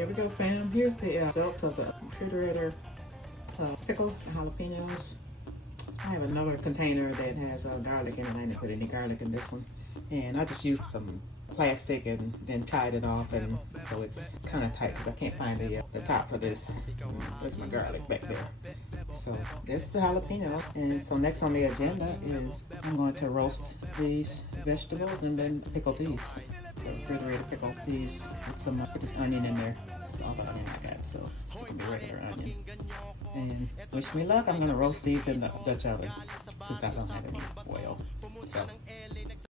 there we go, fam. Here's the results of the refrigerator pickle jalapenos. I have another container that has garlic in it. I didn't put any garlic in this one. And I just used some plastic and then tied it off, and so it's kind of tight because I can't find the top for this. There's my garlic back there. So this is the jalapeno, and so next on the agenda is I'm going to roast these vegetables and then pickle these. So refrigerator pickle these with some put this onion in there. That's all the onion I got, so it's just gonna be regular onion. And wish me luck. I'm gonna roast these in the Dutch oven since I don't have any oil. So